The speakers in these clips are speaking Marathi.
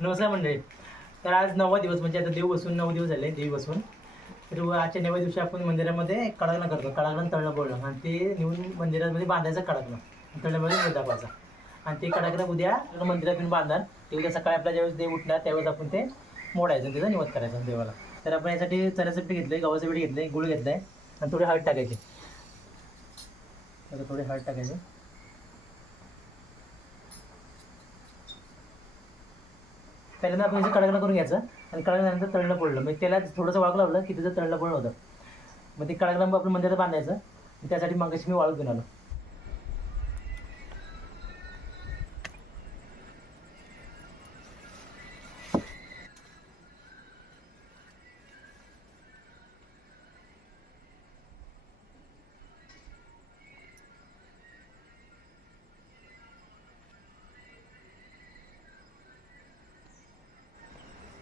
नमस्कार मंडळी. तर आज नववा दिवस म्हणजे आता देव बसून नऊ दिवस झाले देवी बसून. तर आजच्या नव्या दिवशी आपण मंदिरामध्ये कडकणं करतो. कडकणं तळणं बोलणं. आणि ते नेऊन मंदिरामध्ये बांधायचं कडकणं तळण्यामध्ये मूळ आणि ते कडकणं उद्या मंदिरात येऊन बांधणार. ते उद्या सकाळी आपल्या ज्यावेळेस देव उठणार त्यावेळेस आपण ते मोडायचं त्याचा निवड करायचं देवाला. तर आपण यासाठी चण्याचं पीठ घेतलंय गव्हाचं पीठ घेतलंय गुळ घेतलाय आणि थोडी हळद टाकायची. तर थोडी हळद टाकायची. पहिल्यांदा आपण याचं कडकणं करून घ्यायचं. आणि कडकल्यानंतर तळणं पडलं मग त्याला थोडंसं वाग लावलं की त्याचं तळणं पडलं होतं. मग ते कडकणं आपलं मंदिरात बांधायचं. आणि त्यासाठी मग मी वाळू घेऊन आलो.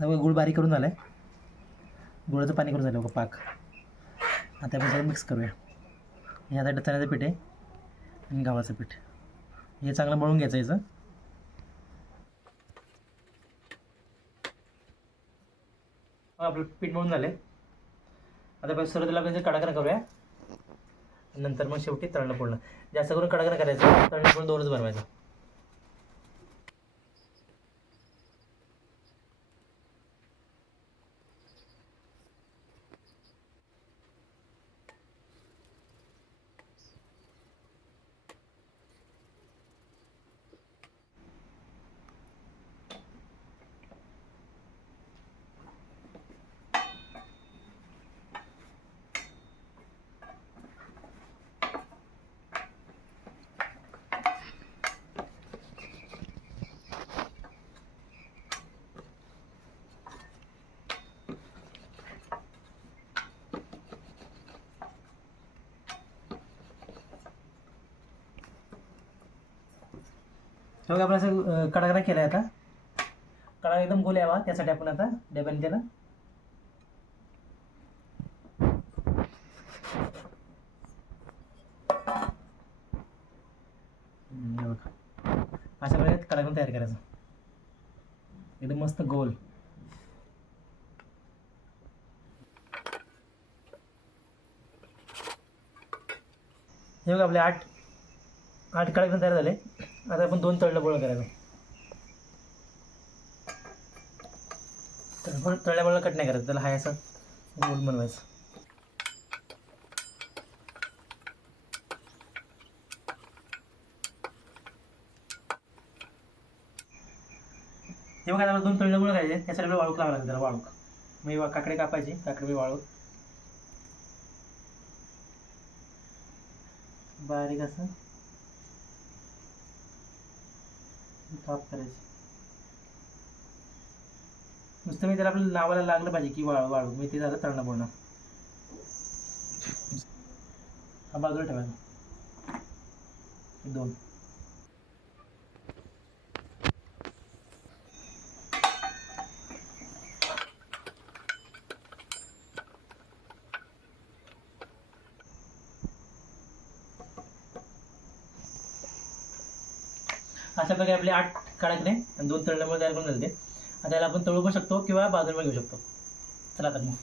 गुळ बारीक करून झालं आहे गुळाचं पाणी करून झालं बघा पाक. आता आपण सगळं मिक्स करूया. हे आता डचण्याचं पीठ आहे आणि गव्हाचं पीठ. हे चांगलं मळून घ्यायचं याचं. आपलं पीठ मळून झालं आता आपण सुरुवातीला आपण कडाकणं करूया नंतर मग शेवटी तळणं पोळणं जास्त करून कडाकणं करायचं. तळणं पोळणं दोनच बनवायचं. हे बघा आपण असं कडाकणा केला आहे आता. कडा एकदम गोल यावा त्यासाठी आपण आता डब्याने त्याला अशा प्रकारे कडाकण तयार करायचं. एकदम मस्त गोल. हे बघा आपले आठ आठ कडाकण तयार झाले. आता आपण दोन तळलं बोळं करायचं. तर पण तळल्या बोळा कट नाही करायचं त्याला हाय असं गोल बनवायचं. तेव्हा काय दोन तळल्या बोळं करायचे त्यासाठी आपल्याला वाळूक लावायला लागेल त्याला वाळूक. मी काकडे कापायची काकडे मी वाळूक. बारीक असं. काप करायचं. नुसतं मी त्याला आपल्याला लावायला लागलं पाहिजे की वाळू वाळू. मी ते झालं तळणं बोलणं हा बाजूला ठेवायचा दोन. अशा प्रकारे आपले आठ काढायचे आणि दोन तळल्यामुळे तयार करून झाले आणि आता याला आपण तळू पण शकतो किंवा बाजूला घेऊ शकतो. चला तर मग.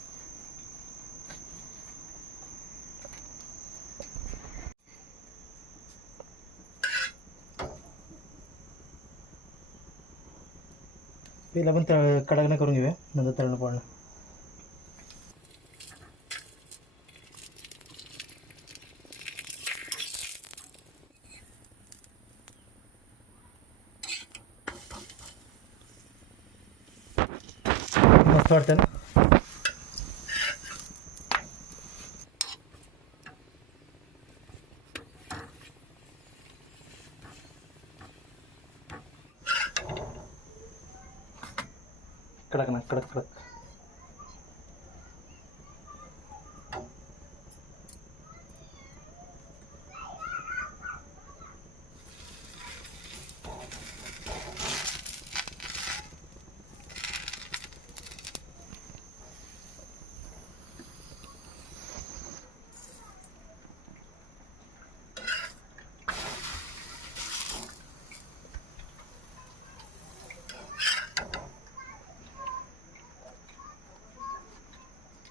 पहिला आपण तळ कडाकणं करून घेऊया नंतर तळणं पडणं Thornton. Krak, krak, krak, krak.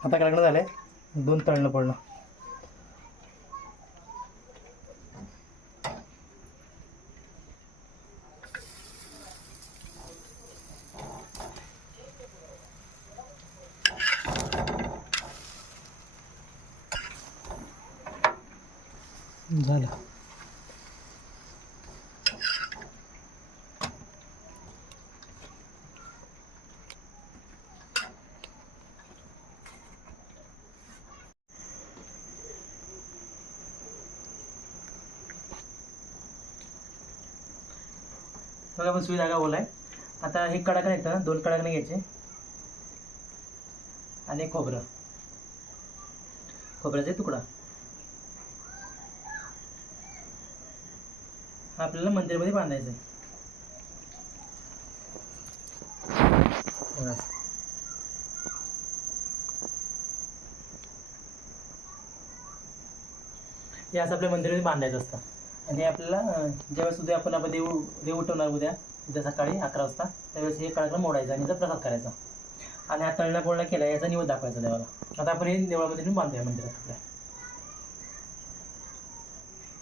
आता कडकणं झालंय दोन तळणं पडलं झालं बघा पण सुई जागा बोलाय आता हे कडाकण येतं ना दोन कडाकणे घ्यायचे. आणि खोबरं. खोबऱ्याचा एक तुकडा. हा आपल्याला मंदिरमध्ये बांधायचं आहे हे असं आपल्या मंदिरामध्ये बांधायचं असतं. आणि आपल्याला ज्यावेळेस उद्या आपण आपण देऊ देव उठवणार उद्या उद्या सकाळी अकरा वाजता त्यावेळेस हे कार्यक्रम मोडायचा आणि याचा प्रसाद करायचा. आणि हा तळणा पोळणा केला याचा निवड दाखवायचा देवाला. आता आपण हे देवळामध्ये नेऊन बांधूया मंदिरात आपल्या.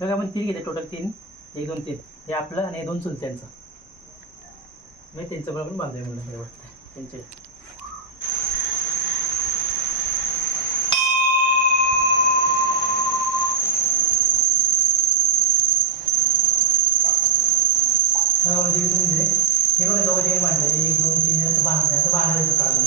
बघा आपण तीन घेते टोटल तीन. एक दोन तीन. हे आपलं आणि हे दोन चुलत्यांचं. म्हणजे त्यांचं पण आपण बांधूया म्हणून त्यांचे. हा, म्हणजे मी तुम्ही दिले हे बघा दोघं ठिकाणी बांधले एक दोन तीन असं बांधले असं बांधायचं काढून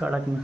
कडक ना